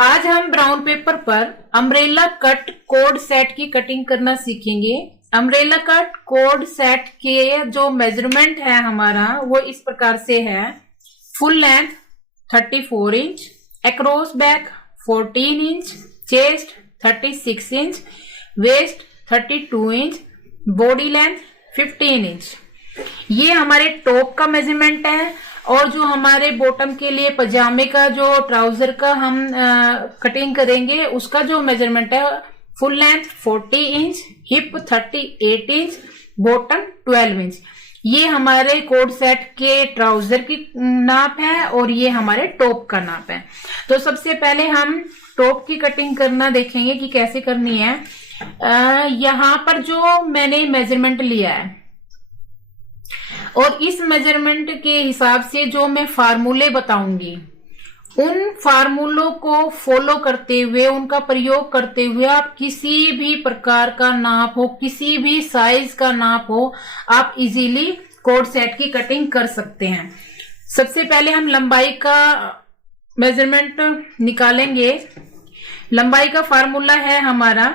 आज हम brown paper पर अम्ब्रेला कट कोड सेट की कटिंग करना सीखेंगे। अम्ब्रेला कट कोड सेट के जो मेजरमेंट है हमारा वो इस प्रकार से है। Full length 34 inch, across back 14 inch, chest 36 inch, waist 32 inch, body length 15 inch. ये हमारे टॉप का मेजरमेंट है। और जो हमारे बॉटम के लिए पजामे का जो ट्राउजर का हम कटिंग करेंगे उसका जो मेजरमेंट है full length 40 inch, hip 38 inch, bottom 12 inch. ये हमारे कोड सेट के ट्राउजर की नाप है और ये हमारे टॉप का नाप है। तो सबसे पहले हम टॉप की कटिंग करना देखेंगे कि कैसे करनी है। यहाँ पर जो मैंने मेजरमेंट लिया है और इस मेजरमेंट के हिसाब से जो मैं फार्मूले बताऊंगी उन फार्मूलों को फॉलो करते हुए, उनका प्रयोग करते हुए आप किसी भी प्रकार का नाप हो, किसी भी साइज का नाप हो, आप इजीली कोड सेट की कटिंग कर सकते हैं। सबसे पहले हम लंबाई का मेजरमेंट निकालेंगे। लंबाई का फार्मूला है हमारा,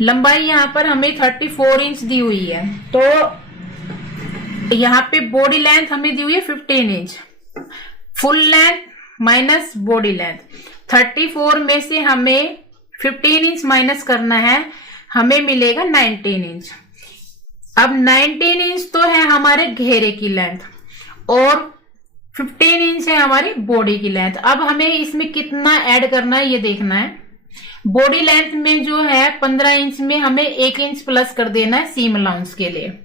लंबाई यहाँ पर हमें 34 इंच दी हुई है, तो यहाँ पे बॉडी लेंथ हमें दी हुई है 15 inch. Full length minus body length, 34 में से हमें 15 इंच माइनस करना है, हमें मिलेगा 19 इंच। अब 19 इंच तो है हमारे घेरे की लेंथ और 15 इंच है हमारी बॉडी की लेंथ। अब हमें इसमें कितना ऐड करना है ये देखना है। बॉडी लेंथ में जो है 15 इंच में हमें 1 इंच प्लस कर देना है सीम अलाउंस के लिए।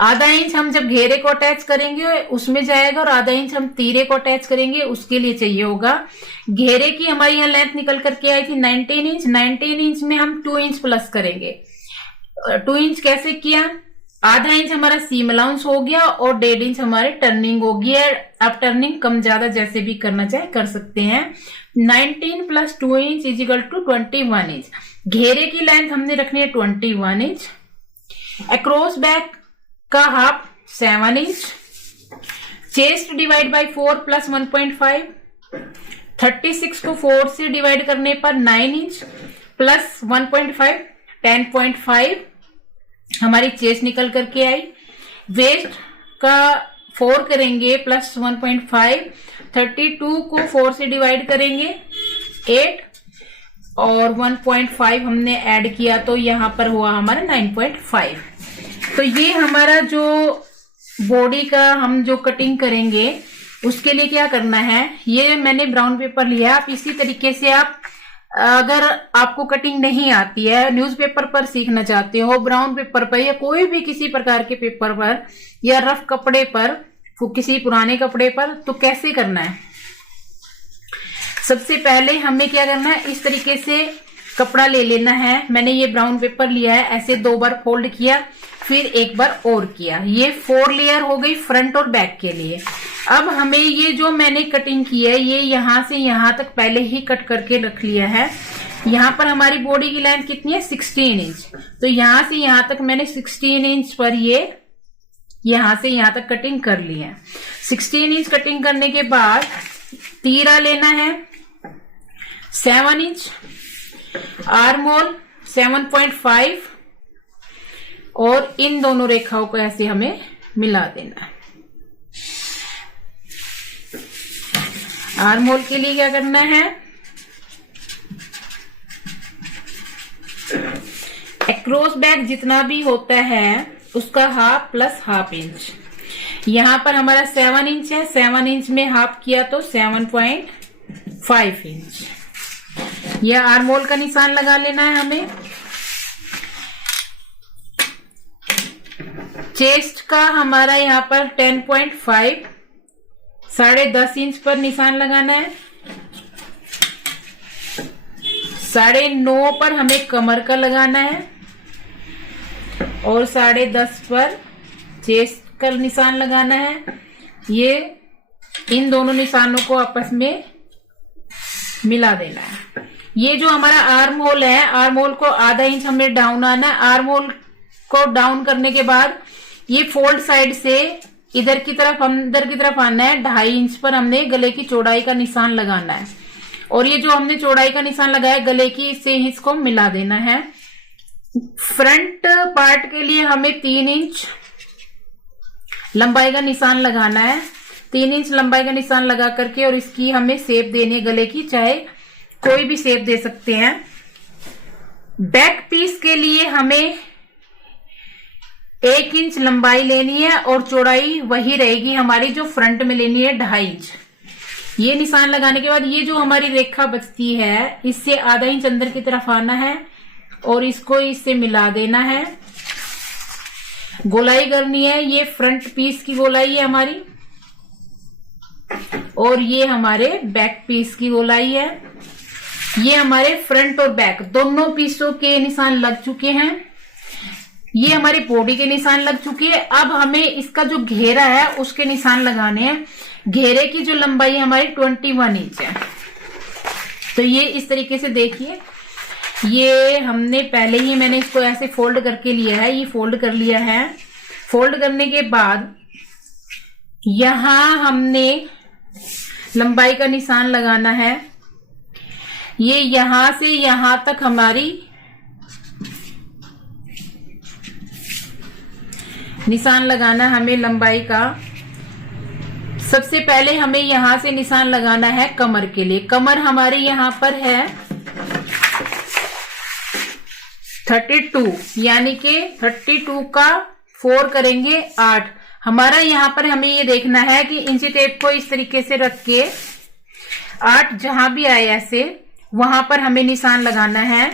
आधा इंच हम जब घेरे को अटैच करेंगे उसमें जाएगा और आधा इंच हम तीरे को अटैच करेंगे उसके लिए चाहिए होगा। घेरे की हमारी यहाँ लेंथ निकल करके आई थी 19 इंच। 19 इंच में हम 2 इंच प्लस करेंगे। 2 इंच कैसे किया, आधा इंच हमारा सीम अलाउंस हो गया और 1.5 इंच हमारे टर्निंग हो गई है। आप टर्निंग कम ज्यादा जैसे भी करना चाहे कर सकते हैं। 19 plus 2 inch is equal to 21 inch. घेरे की लेंथ हमने रखनी है 21 इंच। अक्रॉस बैक का half 7 inch. Chest divide by 4 plus 1.5। 36 को 4 से डिवाइड करने पर 9 इंच प्लस 1.5 10.5 हमारी चेस्ट निकल करके आई। वेस्ट का 4 करेंगे प्लस 1.5। 32 को 4 से डिवाइड करेंगे 8 और 1.5 हमने ऐड किया तो यहाँ पर हुआ हमारा 9.5। तो ये हमारा जो बॉडी का हम जो कटिंग करेंगे उसके लिए क्या करना है, ये मैंने ब्राउन पेपर लिया। आप इसी तरीके से आप अगर आपको कटिंग नहीं आती है, न्यूज़पेपर पर सीखना चाहते हो, ब्राउन पेपर पर या कोई भी किसी प्रकार के पेपर पर या रफ कपड़े पर, किसी पुराने कपड़े पर, तो कैसे करना है। सबसे पहले हमें क्या करना है, इस तरीके से कपड़ा ले लेना है। मैंने ये ब्राउन पेपर लिया है, ऐसे 2 बार फोल्ड किया फिर 1 बार और किया। ये 4 लेयर हो गई फ्रंट और बैक के लिए। अब हमें ये जो मैंने कटिंग की है ये यहां से यहां तक पहले ही कट करके रख लिया है। यहां पर हमारी बॉडी की लेंथ कितनी है 16 इंच, तो यहां से यहां तक मैंने 16 इंच पर ये यहां से यहां तक कटिंग कर ली है। 16 इंच कटिंग करने के बाद तीरा लेना है 7 इंच, आर्म होल 7.5 और इन दोनों रेखाओं को ऐसे हमें मिला देना है। आर्म होल के लिए क्या करना है, अक्रॉस बैक जितना भी होता है उसका हाफ प्लस हाफ इंच। यहां पर हमारा 7 इंच है, 7 इंच में हाफ किया तो 7.5 इंच। यह आर्म होल का निशान लगा लेना है हमें। चेस्ट का हमारा यहाँ पर 10.5 10.5 इंच पर निशान लगाना है। 9.5 पर हमें कमर का लगाना है और 10.5 पर चेस्ट का निशान लगाना है। ये इन दोनों निशानों को आपस में मिला देना है। ये जो हमारा आर्म होल है, आर्म होल को आधा इंच हमें डाउन आना है। आर्म होल को डाउन करने के बाद ये फोल्ड साइड से इधर की तरफ अंदर की तरफ आना है। 2.5 इंच पर हमने गले की चौड़ाई का निशान लगाना है। और ये जो हमने चौड़ाई का निशान लगाया गले की, इससे इसको मिला देना है। फ्रंट पार्ट के लिए हमें 3 इंच लंबाई का निशान लगाना है। 3 इंच लंबाई का निशान लगा करके और इसकी हमें शेप देनी है गले की, चाहे कोई भी शेप दे सकते हैं। बैक पीस के लिए हमें 1 इंच लंबाई लेनी है और चौड़ाई वही रहेगी हमारी जो फ्रंट में लेनी है, 2.5 इंच। ये निशान लगाने के बाद ये जो हमारी रेखा बचती है, इससे आधा इंच अंदर की तरफ आना है और इसको इससे मिला देना है। गोलाई करनी है, ये फ्रंट पीस की गोलाई है हमारी और ये हमारे बैक पीस की गोलाई है। ये हमारे फ्रंट और बैक दोनों पीसों के निशान लग चुके हैं। ये हमारी बॉडी के निशान लग चुके हैं। अब हमें इसका जो घेरा है उसके निशान लगाने हैं। घेरे की जो लंबाई हमारी 21 इंच है। तो ये इस तरीके से देखिए, ये हमने पहले ही मैंने इसको ऐसे फोल्ड करके लिया है। ये फोल्ड कर लिया है। फोल्ड करने के बाद यहां हमने लंबाई का निशान लगाना है। ये यहां से यहां तक हमारी निशान लगाना हमें लंबाई का। सबसे पहले हमें यहां से निशान लगाना है कमर के लिए। कमर हमारे यहां पर है 32, यानी कि 32 का 4 करेंगे 8। हमारा यहां पर हमें ये देखना है कि इंची टेप को इस तरीके से रख के 8 जहां भी आए ऐसे, वहां पर हमें निशान लगाना है।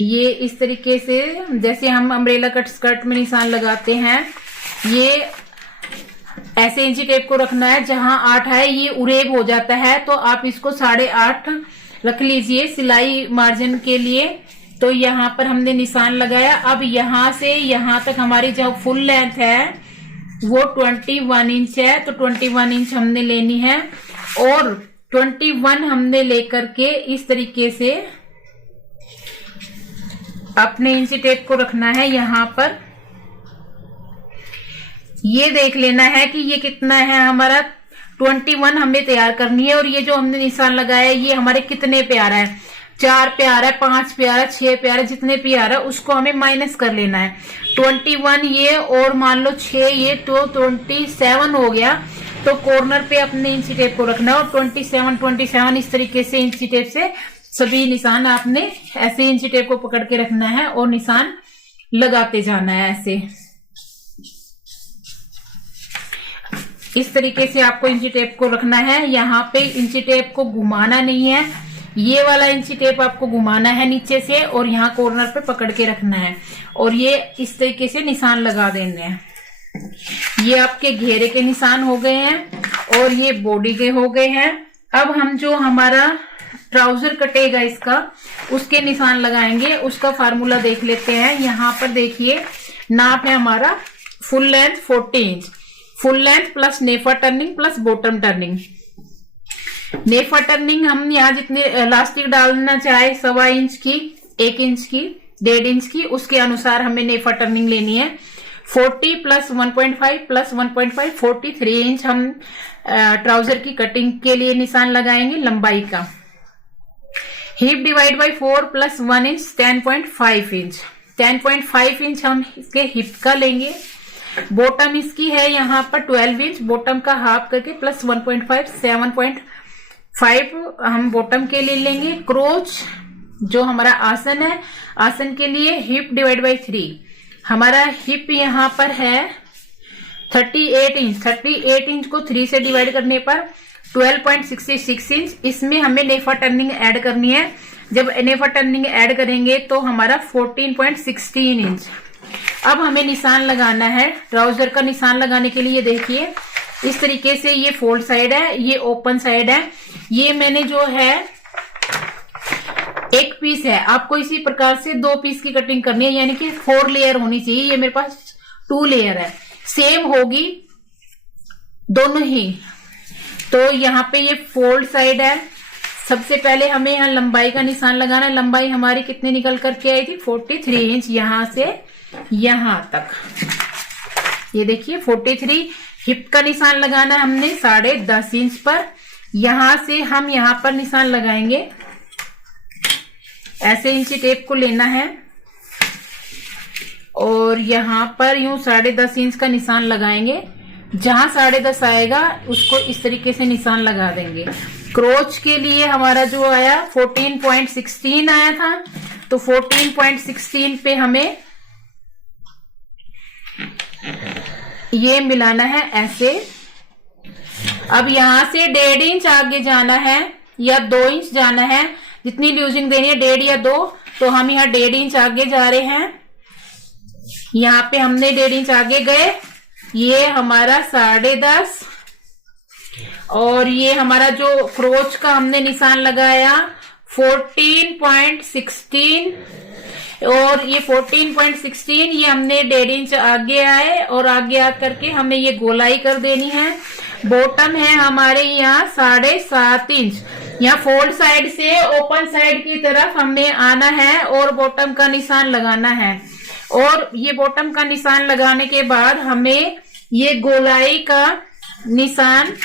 ये इस तरीके से जैसे हम अम्ब्रेला कट स्कर्ट में निशान लगाते हैं, ये ऐसे इंची टेप को रखना है। जहां 8 है ये उरेब हो जाता है तो आप इसको 8.5 रख लीजिए सिलाई मार्जिन के लिए। तो यहाँ पर हमने निशान लगाया। अब यहां से यहां तक हमारी जो फुल लेंथ है वो 21 इंच है, तो 21 इंच हमने लेनी है और 21 हमने लेकर के इस तरीके से अपने इंची टेप को रखना है यहां पर। ये देख लेना है कि ये कितना है हमारा। 21 हमें तैयार करनी है और ये जो हमने निशान लगाया है ये हमारे कितने पे आ रहा है, 4 पे आ रहा है, 5 पे आ रहा है, 6 पे आ रहा है, जितने पे आ रहा है उसको हमें माइनस कर लेना है। 21 ये और मान लो 6 ये, तो 27 हो गया। तो कॉर्नर पे अपने इंची टेप को रखना है और 27 इस तरीके से इंची टेप से सभी निशान आपने ऐसे इंची टेप को पकड़ के रखना है और निशान लगाते जाना है ऐसे। इस तरीके से आपको इंची टेप को रखना है। यहाँ पे इंची टेप को घुमाना नहीं है, ये वाला इंची टेप आपको घुमाना है नीचे से और यहाँ कॉर्नर पे पकड़ के रखना है और ये इस तरीके से निशान लगा देने हैं। ये आपके घेरे के निशान हो गए हैं और ये बॉडी के हो गए हैं। अब हम जो हमारा ट्राउजर कटेगा इसका, उसके निशान लगाएंगे। उसका फार्मूला देख लेते हैं। यहाँ पर देखिए नाप है हमारा फुल लेंथ 40 इंच, फुल लेंथ प्लस नेफा टर्निंग प्लस बॉटम टर्निंग। नेफा टर्निंग हम यहाँ जितने इलास्टिक डालना चाहे 1.25 इंच की, 1 इंच की, 1.5 इंच की, उसके अनुसार हमें नेफा टर्निंग लेनी है। 40 प्लस 1.5 प्लस 1.5 43 इंच हम ट्राउजर की कटिंग के लिए निशान लगाएंगे लंबाई का। Hip divide by 4 plus 1 inch 10.5 inch. 10.5 inch हम इसके हिप का लेंगे। बॉटम इसकी है यहाँ पर 12 इंच, बॉटम का हाफ करके प्लस 1.5 7.5 हम बॉटम के लिए लेंगे। क्रोच जो हमारा आसन है, आसन के लिए हिप डिवाइड बाई 3। हमारा हिप यहाँ पर है 38 इंच। 38 इंच को 3 से डिवाइड करने पर 12.66 इंच। इसमें हमें नेफा टर्निंग ऐड करनी है। जब नेफा टर्निंग ऐड करेंगे तो हमारा 14.16 इंच। अब हमें निशान लगाना है। ट्राउजर का निशान लगाने के लिए देखिए इस तरीके से ये फोल्ड साइड है, ये ओपन साइड है। ये मैंने जो है एक पीस है, आपको इसी प्रकार से 2 पीस की कटिंग करनी है, यानी कि 4 लेयर होनी चाहिए। ये मेरे पास 2 लेयर है, सेम होगी दोनों ही। तो यहाँ पे ये फोल्ड साइड है। सबसे पहले हमें यहाँ लंबाई का निशान लगाना है। लंबाई हमारी कितनी निकल करके आई थी 43 इंच, यहां से यहां तक। ये देखिए 43। हिप का निशान लगाना है हमने 10.5 इंच पर। यहां से हम यहां पर निशान लगाएंगे, ऐसे इंची टेप को लेना है और यहां पर यूं 10.5 इंच का निशान लगाएंगे। जहां 10.5 आएगा उसको इस तरीके से निशान लगा देंगे। क्रोच के लिए हमारा जो आया 14.16 आया था, तो 14.16 पे हमें ये मिलाना है ऐसे। अब यहां से 1.5 इंच आगे जाना है या 2 इंच जाना है, जितनी लूजिंग देनी है 1.5 या 2, तो हम यहाँ 1.5 इंच आगे जा रहे हैं। यहाँ पे हमने 1.5 इंच आगे गए, ये हमारा 10.5 और ये हमारा जो क्रोच का हमने निशान लगाया 14.16 और ये 14.16 ये हमने 1.5 इंच आगे आए और आगे आ करके हमें ये गोलाई कर देनी है। बॉटम है हमारे यहाँ 7.5 इंच। यहाँ फोल्ड साइड से ओपन साइड की तरफ हमें आना है और बॉटम का निशान लगाना है। और ये बॉटम का निशान लगाने के बाद हमें ये गोलाई का निशान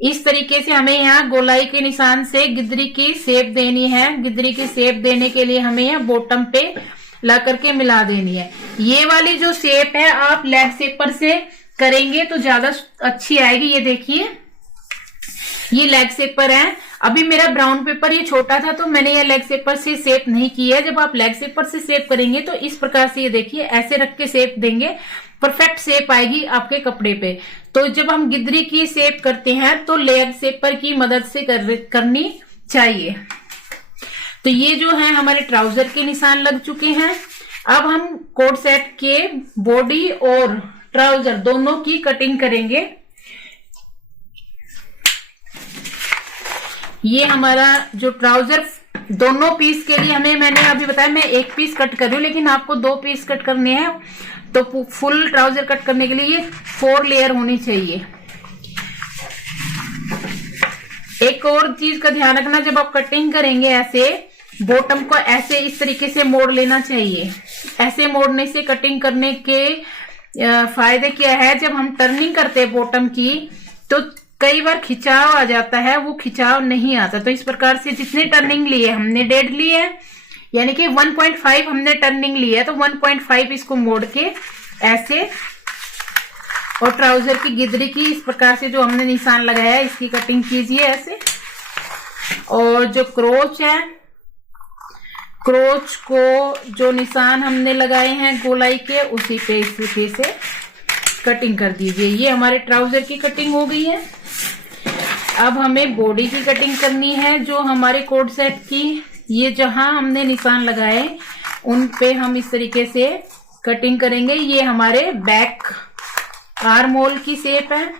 इस तरीके से हमें यहाँ गोलाई के निशान से गिद्री की शेप देनी है। गिद्री की शेप देने के लिए हमें यहाँ बॉटम पे ला करके मिला देनी है। ये वाली जो शेप है आप लेग शेपर से करेंगे तो ज्यादा अच्छी आएगी। ये देखिए ये लेग शेपर है। अभी मेरा ब्राउन पेपर ये छोटा था तो मैंने ये लेग शेपर से शेप नहीं की है। जब आप लेग शेपर से शेप करेंगे तो इस प्रकार से ये देखिए ऐसे रख के शेप देंगे, परफेक्ट शेप आएगी आपके कपड़े पे। तो जब हम गिद्री की शेप करते हैं तो लेग शेपर की मदद से करनी चाहिए। तो ये जो है हमारे ट्राउजर के निशान लग चुके हैं। अब हम कोट सेट के बॉडी और ट्राउजर दोनों की कटिंग करेंगे। ये हमारा जो ट्राउजर दोनों पीस के लिए हमें, मैंने अभी बताया मैं 1 पीस कट कर रही हूँ, लेकिन आपको 2 पीस कट करने हैं। तो फुल ट्राउजर कट करने के लिए ये 4 लेयर होनी चाहिए। एक और चीज का ध्यान रखना, जब आप कटिंग करेंगे ऐसे बॉटम को ऐसे इस तरीके से मोड़ लेना चाहिए। ऐसे मोड़ने से कटिंग करने के फायदे क्या है, जब हम टर्निंग करते हैं बॉटम की तो कई बार खिंचाव आ जाता है, वो खिंचाव नहीं आता। तो इस प्रकार से जितने टर्निंग लिए हमने 1.5 ली है, यानी कि 1.5 हमने टर्निंग ली है, तो 1.5 इसको मोड़ के ऐसे और ट्राउजर की गिद्री की इस प्रकार से जो हमने निशान लगाया है इसकी कटिंग कीजिए ऐसे। और जो क्रोच है, क्रोच को जो निशान हमने लगाए हैं गोलाई के उसी पे इस तरीके से कटिंग कर दीजिए। ये हमारे ट्राउजर की कटिंग हो गई है। अब हमें बॉडी की कटिंग करनी है। जो हमारे कोट सेट की ये जहां हमने निशान लगाए उन पे हम इस तरीके से कटिंग करेंगे। ये हमारे बैक आर्म होल की शेप है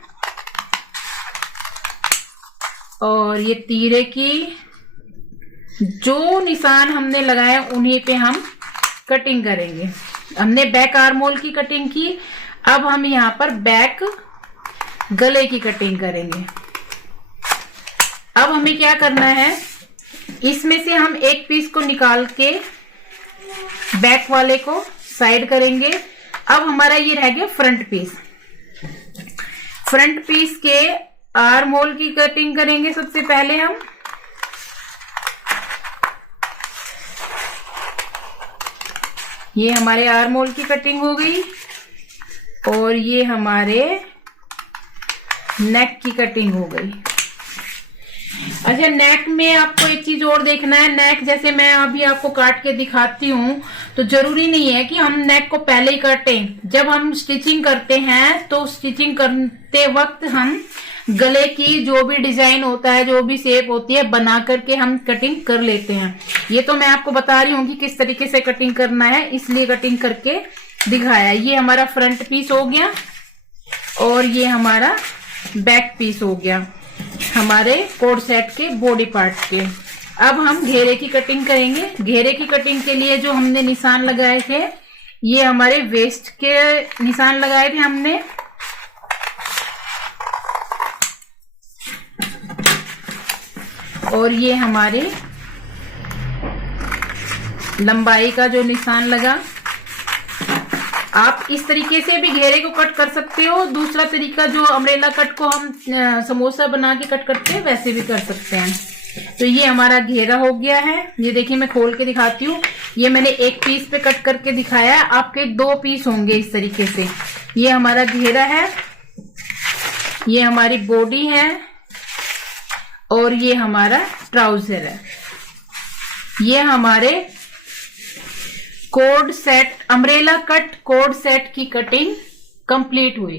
और ये तीरे की जो निशान हमने लगाए उन्हीं पे हम कटिंग करेंगे। हमने बैक आर्म होल की कटिंग की। अब हम यहाँ पर बैक गले की कटिंग करेंगे। अब हमें क्या करना है, इसमें से हम एक पीस को निकाल के बैक वाले को साइड करेंगे। अब हमारा ये रह गया फ्रंट पीस। फ्रंट पीस के आर्म होल की कटिंग करेंगे सबसे पहले हम। ये हमारे आर्म होल की कटिंग हो गई और ये हमारे नेक की कटिंग हो गई। अच्छा, नेक में आपको एक चीज और देखना है। नेक जैसे मैं अभी आपको काट के दिखाती हूँ तो जरूरी नहीं है कि हम नेक को पहले ही काटें। जब हम स्टिचिंग करते हैं तो स्टिचिंग करते वक्त हम गले की जो भी डिजाइन होता है, जो भी शेप होती है, बना करके हम कटिंग कर लेते हैं। ये तो मैं आपको बता रही हूँ कि किस तरीके से कटिंग करना है, इसलिए कटिंग करके दिखाया। ये हमारा फ्रंट पीस हो गया और ये हमारा बैक पीस हो गया हमारे कोट सेट के बॉडी पार्ट के। अब हम घेरे की कटिंग करेंगे। घेरे की कटिंग के लिए जो हमने निशान लगाए थे, ये हमारे वेस्ट के निशान लगाए थे हमने। और ये हमारी लंबाई का जो निशान लगा। आप इस तरीके से भी घेरे को कट कर सकते हो। दूसरा तरीका जो अम्ब्रेला कट को हम समोसा बना के कट करते हैं वैसे भी कर सकते हैं। तो ये हमारा घेरा हो गया है। ये देखिए मैं खोल के दिखाती हूँ। ये मैंने एक पीस पे कट करके दिखाया है, आपके 2 पीस होंगे इस तरीके से। ये हमारा घेरा है, ये हमारी बॉडी है और ये हमारा ट्राउजर है। ये हमारे code set, umbrella cut code set की कटिंग कंप्लीट हुई।